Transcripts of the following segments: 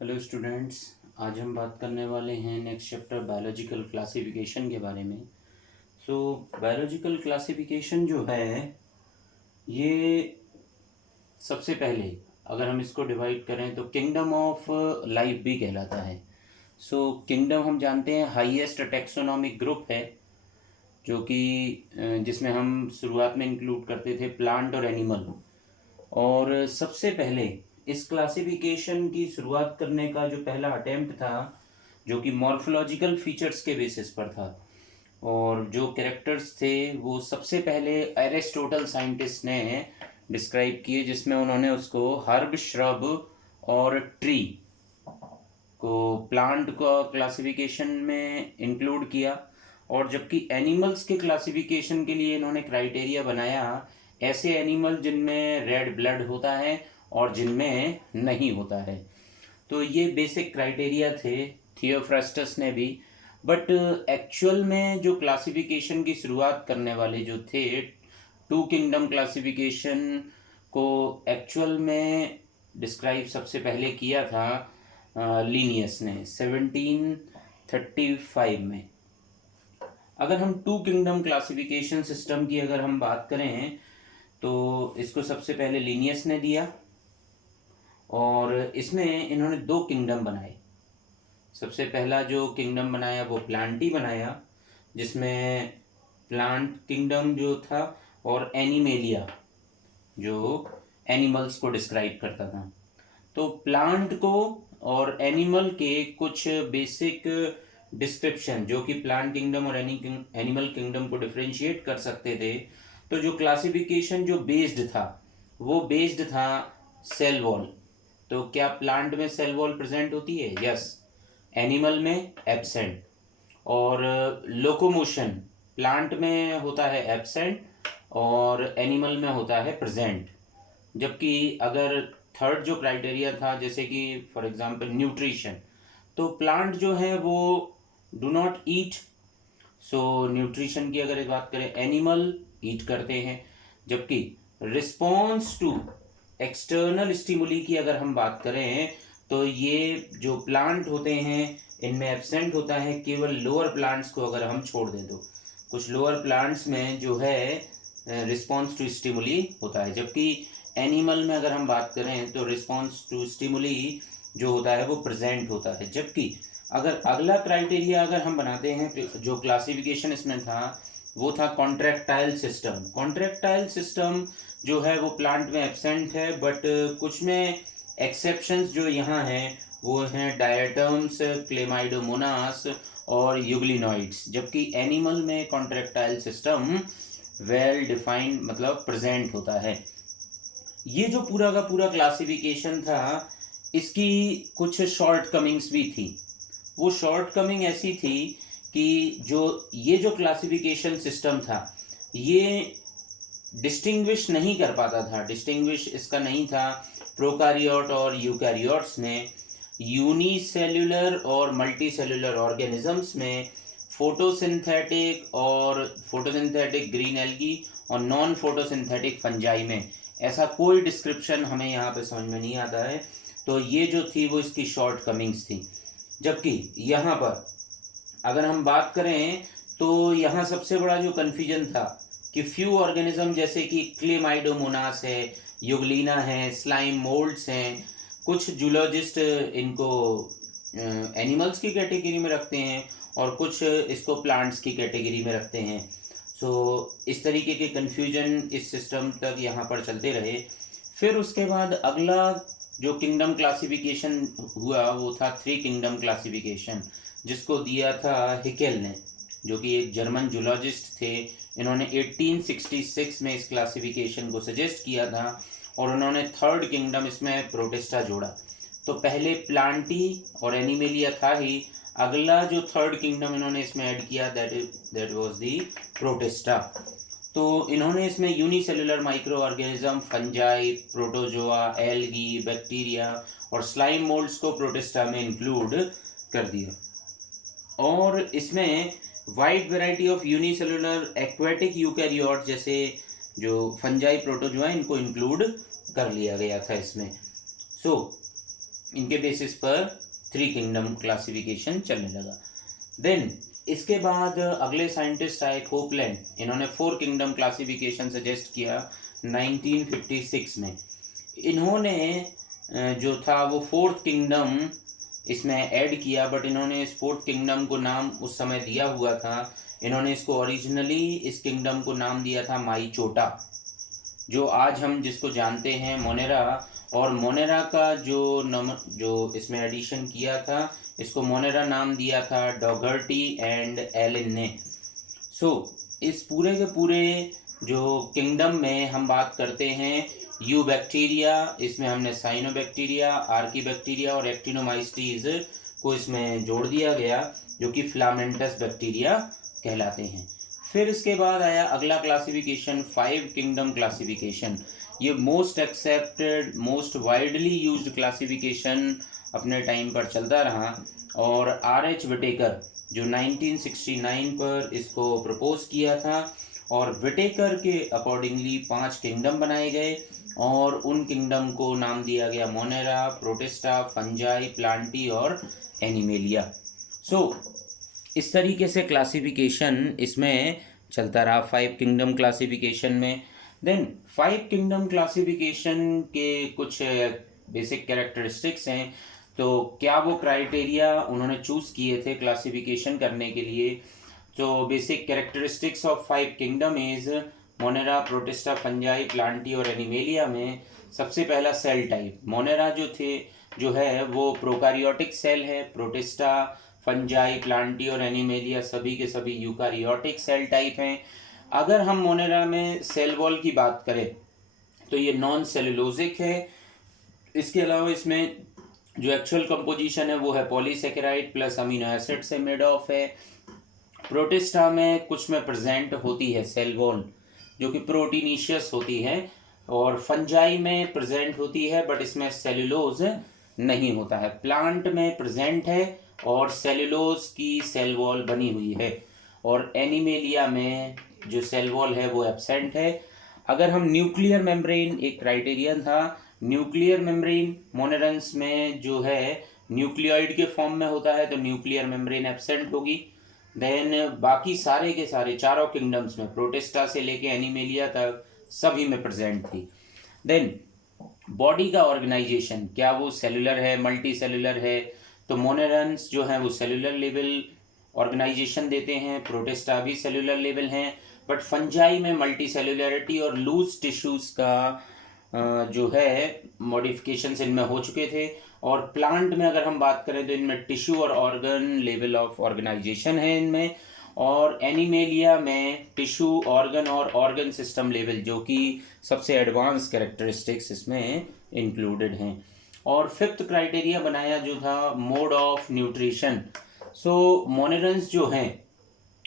Hello students. आज हम बात करने वाले हैं नेक्स्ट चैप्टर बायोलॉजिकल क्लासिफिकेशन के बारे में। बायोलॉजिकल क्लासिफिकेशन जो है ये सबसे पहले अगर हम इसको डिवाइड करें तो किंगडम ऑफ लाइफ भी कहलाता है। किंगडम हम जानते हैं हाईएस्ट टैक्सोनॉमिक ग्रुप है जो कि जिसमें हम शुरुआत में इंक्लूड करते थे प्लांट और एनिमल। और सबसे पहले इस क्लासिफिकेशन की शुरुआत करने का जो पहला अटेम्प्ट था जो कि मॉर्फोलॉजिकल फीचर्स के बेसिस पर था, और जो कैरेक्टर्स थे वो सबसे पहले एरिस्टोटल साइंटिस्ट ने डिस्क्राइब किए, जिसमें उन्होंने उसको हर्ब, श्रब और ट्री को प्लांट को क्लासिफिकेशन में इंक्लूड किया। और जबकि एनिमल्स के क्लासिफिकेशन के लिए इन्होंने क्राइटेरिया बनाया ऐसे एनिमल जिनमें रेड ब्लड होता है और जिनमें नहीं होता है। तो ये बेसिक क्राइटेरिया थे थियोफ्रास्टस ने भी। बट एक्चुअल में जो क्लासिफिकेशन की शुरुआत करने वाले जो थे टू किंगडम क्लासिफिकेशन को एक्चुअल में डिस्क्राइब सबसे पहले किया था लीनियस ने 1735 में। अगर हम टू किंगडम क्लासिफिकेशन सिस्टम की अगर हम बात करें तो इसको सबसे पहले लीनियस ने दिया और इसमें इन्होंने दो किंगडम बनाए। सबसे पहला जो किंगडम बनाया वो प्लांटी बनाया, जिसमें प्लांट किंगडम जो था और एनिमेलिया जो एनिमल्स को डिस्क्राइब करता था। तो प्लांट को और एनिमल के कुछ बेसिक डिस्क्रिप्शन जो कि प्लांट किंगडम और एनिमल किंगडम को डिफरेंशिएट कर सकते थे। तो जो क्लासिफिकेशन जो बेस्ड था वो बेस्ड था सेल वॉल। तो क्या प्लांट में सेल वॉल प्रेजेंट होती है? यस। एनिमल में एब्सेंट। और लोकोमोशन प्लांट में होता है एब्सेंट और एनिमल में होता है प्रेजेंट। जबकि अगर थर्ड जो क्राइटेरिया था जैसे कि फॉर एग्जांपल न्यूट्रिशन, तो प्लांट जो है वो डू नॉट ईट। न्यूट्रिशन की अगर बात करें एनिमल ईट करते हैं। जबकि रिस्पॉन्स टू एक्सटर्नल स्टिमुली की अगर हम बात करें तो ये जो प्लांट होते हैं इनमें एब्सेंट होता है। केवल लोअर प्लांट्स को अगर हम छोड़ दें तो कुछ लोअर प्लांट्स में जो है रिस्पॉन्स टू स्टिमुली होता है। जबकि एनिमल में अगर हम बात करें तो रिस्पॉन्स टू स्टिमुली जो होता है वो प्रेजेंट होता है। जबकि अगर अगला क्राइटेरिया अगर हम बनाते हैं जो क्लासिफिकेशन इसमें था वो था कॉन्ट्रैक्टाइल सिस्टम। कॉन्ट्रैक्टाइल सिस्टम जो है वो प्लांट में एब्सेंट है, बट कुछ में एक्सेप्शंस जो यहाँ हैं वो हैं डायटम्स, क्लेमाइडोमोनास और यूग्लिनॉइड्स। जबकि एनिमल में कॉन्ट्रैक्टाइल सिस्टम वेल डिफाइंड मतलब प्रेजेंट होता है। ये जो पूरा का पूरा क्लासिफिकेशन था इसकी कुछ शॉर्ट कमिंग्स भी थी। वो शॉर्ट कमिंग ऐसी थी कि ये जो क्लासिफिकेशन सिस्टम था ये डिस्टिंग्विश नहीं कर पाता था। डिस्टिंग्विश इसका नहीं था प्रोकारियोट और यूकैरियोट्स में। यूनिसेल्युलर और मल्टीसेल्युलर ऑर्गेनिजम्स में फोटोसिंथेटिक ग्रीन एल्गी और नॉन फोटोसिंथेटिक फंजाई में ऐसा कोई डिस्क्रिप्शन हमें यहाँ पे समझ में नहीं आता है। तो ये जो थी वो इसकी शॉर्ट कमिंग्स थी। जबकि यहाँ पर अगर हम बात करें तो यहाँ सबसे बड़ा जो कन्फ्यूजन था कि फ्यू ऑर्गेनिज्म जैसे कि क्लेमाइडोमोनास है, युगलिना है, स्लाइम मोल्ड्स हैं। कुछ जूलॉजिस्ट इनको एनिमल्स की कैटेगरी में रखते हैं और कुछ इसको प्लांट्स की कैटेगरी में रखते हैं। इस तरीके के कन्फ्यूजन इस सिस्टम तक यहाँ पर चलते रहे। फिर उसके बाद अगला जो किंगडम क्लासिफिकेशन हुआ वो था थ्री किंगडम क्लासिफिकेशन, जिसको दिया था हिकेल ने, जो कि एक जर्मन जूलॉजिस्ट थे। इन्होंने 1866 में इस क्लासिफिकेशन को सजेस्ट किया था और उन्होंने थर्ड किंगडम इसमें प्रोटिस्टा जोड़ा। तो पहले प्लांटी और एनिमेलिया था ही, अगला जो थर्ड किंगडम इन्होंने इसमें ऐड किया दैट वाज दी प्रोटिस्टा। तो इन्होंने इसमें unicellular micro organism, fungi, protozoa, algae, bacteria और स्लाइम मोल्ड्स को प्रोटिस्टा में इंक्लूड कर दिया। और इसमें wide variety of unicellular aquatic eukaryote जैसे जो फंजाई, प्रोटोजोआ इनको इंक्लूड कर लिया गया था इसमें। इनके बेसिस पर 3 किंगडम क्लासिफिकेशन चलने लगा। देन इसके बाद अगले साइंटिस्ट आए कोपलैंड, इन्होंने 4 किंगडम क्लासिफिकेशन सजेस्ट किया 1956 में। इन्होंने जो था वो 4th किंगडम इसमें ऐड किया, बट इन्होंने इस 4th किंगडम को नाम उस समय दिया हुआ था, इन्होंने इसको ओरिजिनली इस किंगडम को नाम दिया था माईचोटा, जो आज हम जिसको जानते हैं मोनेरा। और मोनेरा का जो इसमें एडिशन किया था, इसको मोनेरा नाम दिया था डॉगर्टी एंड एलिन ने। सो इस पूरे के पूरे जो किंगडम में हम बात करते हैं यू बैक्टीरिया, इसमें हमने साइनोबैक्टीरिया, आर्कीबैक्टीरिया और एक्टिनोमाइसीट्स को इसमें जोड़ दिया गया, जो कि फिलामेंटस बैक्टीरिया कहलाते हैं। फिर इसके बाद आया अगला क्लासिफिकेशन 5 किंगडम क्लासिफिकेशन। ये most accepted, most widely used classification अपने टाइम पर चलता रहा। और R.H. विटेकर जो 1969 पर इसको प्रपोज किया था, और विटेकर के अकॉर्डिंगली 5 किंगडम बनाए गए और उन किंगडम को नाम दिया गया मोनेरा, प्रोटिस्टा, फंजाई, प्लांटी और एनिमेलिया। सो इस तरीके से क्लासिफिकेशन इसमें चलता रहा 5 किंगडम क्लासिफिकेशन में। देन 5 किंगडम क्लासिफिकेशन के कुछ बेसिक कैरेक्टरिस्टिक्स हैं। तो क्या वो क्राइटेरिया उन्होंने चूज़ किए थे क्लासिफिकेशन करने के लिए? तो basic characteristics of 5 kingdom is Monera, protista, fungi, Plantae और एनिमेलिया में सबसे पहला सेल टाइप। मोनेरा जो है वो प्रोकारियोटिक सेल है। प्रोटिस्टा, फंजाई, प्लांटी और एनिमेलिया सभी के सभी यूकारियोटिक सेल टाइप हैं। अगर हम मोनेरा में सेल वॉल की बात करें तो ये नॉन सेलुलोजिक है। इसके अलावा इसमें जो एक्चुअल कंपोजिशन है वो है पॉलीसेकेराइड प्लस अमीनो एसिड से मेड ऑफ है। प्रोटिस्टा में कुछ में प्रेजेंट होती है सेल वॉल जो कि प्रोटीनीशियस होती है, और फंजाई में प्रेजेंट होती है बट इसमें सेलुलोज नहीं होता है। प्लांट में प्रेजेंट है और सेलुलोज की सेल वॉल बनी हुई है, और एनिमेलिया में जो सेल वॉल है वो एब्सेंट है। अगर हम न्यूक्लियर मेम्ब्रेन, एक क्राइटेरियन था, न्यूक्लियर मेम्ब्रेन मोनेरन्स में जो है न्यूक्लियोइड के फॉर्म में होता है, तो न्यूक्लियर मेम्ब्रेन एब्सेंट होगी। देन बाकी सारे के सारे चारों किंगडम्स में प्रोटिस्टा से लेके एनिमेलिया तक सभी में प्रेजेंट थी। देन बॉडी का ऑर्गेनाइजेशन, क्या वो सेलुलर है, मल्टी सेलुलर है? तो मोनेरन्स जो है वो सेलुलर लेवल ऑर्गेनाइजेशन देते हैं, प्रोटिस्टा भी सेलुलर लेवल हैं, बट फंजाई में मल्टी सेलुलरिटी और लूज टिश्यूज़ का जो है मॉडिफिकेशंस इनमें हो चुके थे। और प्लांट में अगर हम बात करें तो इनमें टिश्यू और ऑर्गन लेवल ऑफ ऑर्गेनाइजेशन है इनमें। और एनिमेलिया में टिश्यू, ऑर्गन और ऑर्गन सिस्टम लेवल, जो कि सबसे एडवांस कैरेक्टरिस्टिक्स इसमें इंक्लूडेड हैं। और 5th क्राइटेरिया बनाया जो था mode of nutrition. So monerans जो हैं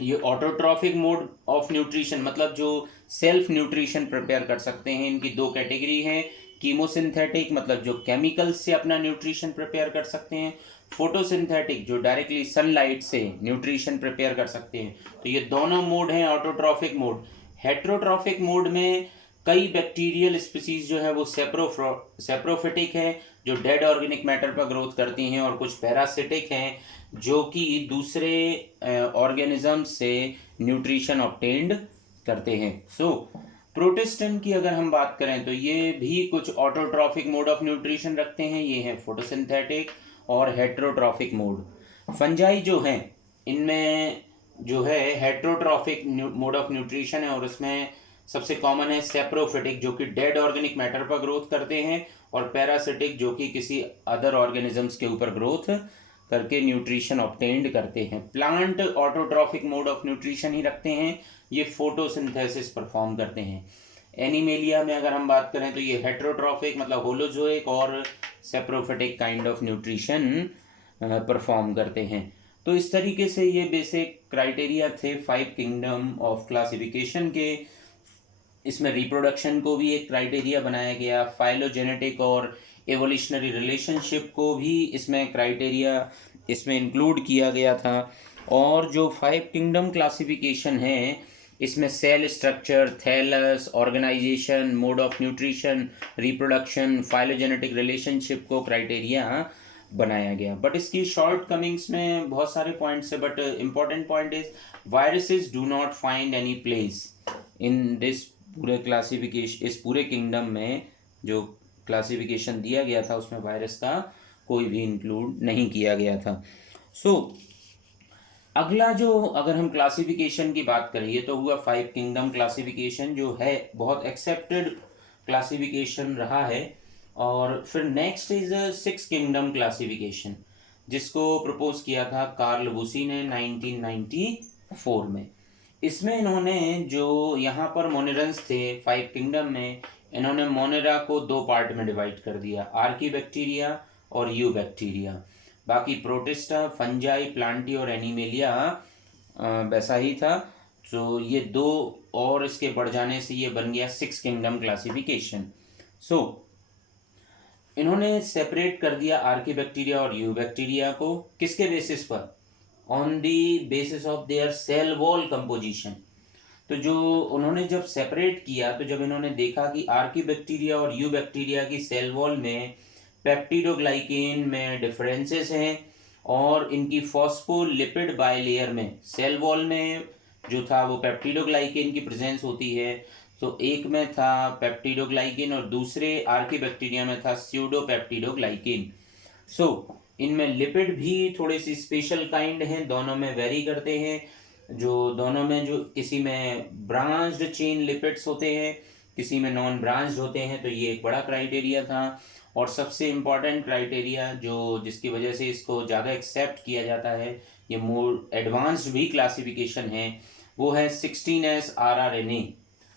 ये ऑटोट्रॉफिक मोड ऑफ न्यूट्रिशन, मतलब जो सेल्फ न्यूट्रिशन प्रिपेयर कर सकते हैं, इनकी 2 कैटेगरी हैं। कीमोसिंथेटिक, मतलब जो केमिकल्स से अपना न्यूट्रिशन प्रिपेयर कर सकते हैं। फोटोसिंथेटिक, जो डायरेक्टली सनलाइट से न्यूट्रिशन प्रिपेयर कर सकते हैं। तो ये दोनों मोड हैं ऑटोट्रॉफिक मोड। हेट्रोट्रॉफिक मोड में कई बैक्टीरियल स्पीसीज जो है वो सेप्रोफिटिक है, जो डेड ऑर्गेनिक मैटर पर ग्रोथ करती हैं, और कुछ पैरासिटिक हैं जो कि दूसरे ऑर्गेनिज्म से न्यूट्रिशन ऑब्टेन्ड करते हैं। सो प्रोटिस्टन की अगर हम बात करें तो ये भी कुछ ऑटोट्रॉफिक मोड ऑफ न्यूट्रिशन रखते हैं, ये हैं फोटोसिंथेटिक और हेट्रोट्रॉफिक मोड। फंजाई जो हैं इनमें जो है हेट्रोट्रॉफिक मोड ऑफ न्यूट्रिशन है, और उसमें सबसे कॉमन है सेप्रोफिटिक, जो कि डेड ऑर्गेनिक मैटर पर ग्रोथ करते हैं, और पैरासिटिक, जो कि किसी अदर ऑर्गेनिजम्स के ऊपर ग्रोथ करके न्यूट्रिशन ऑब्टेन्ड करते हैं। Plant autotrophic mode of nutrition ही रखते हैं, ये फोटोसिंथेसिस परफॉर्म करते हैं। एनिमेलिया में अगर हम बात करें तो ये हेट्रोट्रॉफिक, मतलब होलोजोइक और saprophytic kind of nutrition perform करते हैं। तो इस तरीके से ये बेसिक क्राइटेरिया थे 5 किंगडम ऑफ क्लासिफिकेशन के। इसमें रिप्रोडक्शन को भी एक क्राइटेरिया बनाया गया, फाइलोजेनेटिक और एवोल्यूशनरी रिलेशनशिप को भी इसमें क्राइटेरिया इसमें इंक्लूड किया गया था। और जो 5 किंगडम क्लासिफिकेशन है इसमें cell structure, thallus, organisation, mode of nutrition, reproduction, phylogenetic relationship को क्राइटेरिया बनाया गया। बट इसकी शॉर्ट कमिंग्स में बहुत सारे पॉइंट्स है, but important point is viruses do not find any place in this पूरे क्लासिफिकेशन। इस पूरे किंगडम में जो क्लासिफिकेशन दिया गया था उसमें वायरस का कोई भी इंक्लूड नहीं किया गया था। अगला जो अगर हम क्लासिफिकेशन की बात करिए तो हुआ 5 किंगडम क्लासिफिकेशन, जो है बहुत एक्सेप्टेड क्लासिफिकेशन रहा है। और फिर नेक्स्ट इज 6 किंगडम क्लासिफिकेशन, जिसको प्रपोज किया था कार्ल वुसी ने 1994 में। इसमें इन्होंने जो यहाँ पर मोनेरन्स थे 5 किंगडम में, इन्होंने मोनेरा को 2 पार्ट में डिवाइड कर दिया, आर्की बैक्टीरिया और यू बैक्टीरिया। बाकी प्रोटिस्टा, फंजाई, प्लांटी और एनिमेलिया वैसा ही था। तो ये 2 और इसके बढ़ जाने से ये बन गया 6 किंगडम क्लासिफिकेशन। इन्होंने सेपरेट कर दिया आर्की बैक्टीरिया और यू बैक्टीरिया को, किसके बेसिस पर? On the basis of their cell wall composition. तो जो उन्होंने जब सेपरेट किया, तो जब इन्होंने देखा कि आर्की बैक्टीरिया और यू बैक्टीरिया की सेल वॉल में पेप्टिडोग्लाइकेन में डिफरेंसेस हैं, और इनकी फॉस्फोलिपिड बाइलेयर में सेल वॉल में जो था वो पेप्टिडोग्लाइकेन की प्रेजेंस होती है। तो एक में था पेप्टिडोग्लाइकेन और दूसरे आर्की बैक्टीरिया में था स्यूडोपेप्टिडोग्लाइकेन। इनमें लिपिड भी थोड़े सी स्पेशल काइंड हैं, दोनों में वेरी करते हैं। जो दोनों में जो किसी में ब्रांच्ड चेन लिपिड्स होते हैं, किसी में नॉन ब्रांच्ड होते हैं। तो ये एक बड़ा क्राइटेरिया था। और सबसे इम्पॉर्टेंट क्राइटेरिया जो जिसकी वजह से इसको ज़्यादा एक्सेप्ट किया जाता है, ये मोर एडवांस्ड भी क्लासिफिकेशन है, वो है 16S rRNA।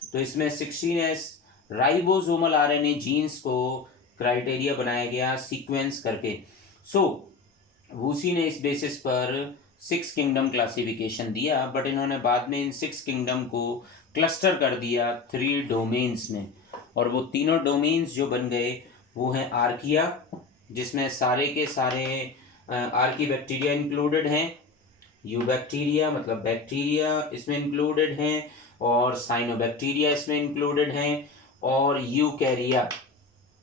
तो इसमें 16S राइबोसोमल आरएनए जीन्स को क्राइटेरिया बनाया गया सीक्वेंस करके। वूसी ने इस बेसिस पर 6 किंगडम क्लासिफिकेशन दिया, बट इन्होंने बाद में इन 6 किंगडम को क्लस्टर कर दिया 3 डोमेन्स में। और वो तीनों डोमेन्स जो बन गए वो हैं आर्किया, जिसमें सारे के सारे आर्की बैक्टीरिया इंक्लूडेड हैं, यू बैक्टीरिया मतलब बैक्टीरिया इसमें इंक्लूडेड हैं, और साइनोबैक्टीरिया इसमें इंक्लूडेड हैं, और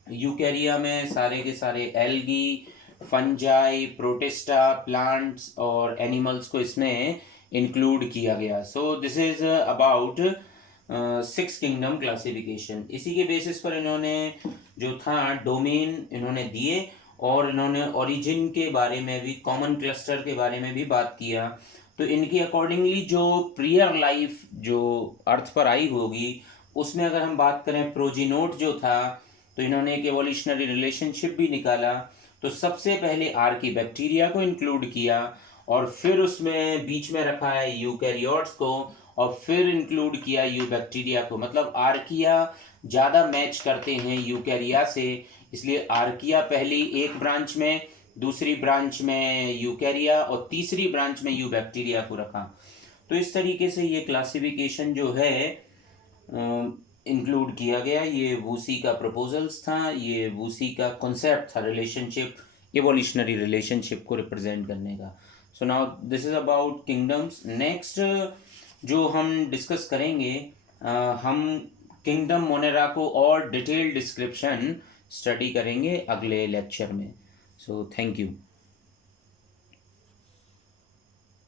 यूकैरिया में सारे के सारे एल्गी, फंजाई, प्रोटिस्टा, प्लांट्स और एनिमल्स को इसमें इंक्लूड किया गया। So this is about 6 kingdom classification. इसी के बेसिस पर इन्होंने जो था डोमेन इन्होंने दिए, और इन्होंने ओरिजिन के बारे में भी, कॉमन क्लस्टर के बारे में भी बात किया। तो इनकी अकॉर्डिंगली जो प्रियर लाइफ जो अर्थ पर आई होगी, उसमें अगर हम बात करें प्रोजीनोट जो था, तो इन्होंने एक एवोल्यूशनरी रिलेशनशिप भी निकाला। तो सबसे पहले आर्की बैक्टीरिया को इंक्लूड किया, और फिर उसमें बीच में रखा है यूकैरियोट्स को, और फिर इंक्लूड किया यू बैक्टीरिया को। मतलब आर्किया ज़्यादा मैच करते हैं यूकैरिया से, इसलिए आर्किया पहली एक ब्रांच में, दूसरी ब्रांच में यूकैरिया, और तीसरी ब्रांच में यू बैक्टीरिया को रखा। तो इस तरीके से ये क्लासिफिकेशन जो है इंक्लूड किया गया। ये वूसी का प्रपोजल्स था, ये वूसी का कॉन्सेप्ट था रिलेशनशिप, एवोल्यूशनरी रिलेशनशिप को रिप्रेजेंट करने का। So now this is about kingdoms. Next जो हम डिस्कस करेंगे, हम किंगडम मोनेरा को और डिटेल डिस्क्रिप्शन स्टडी करेंगे अगले लेक्चर में। So thank you.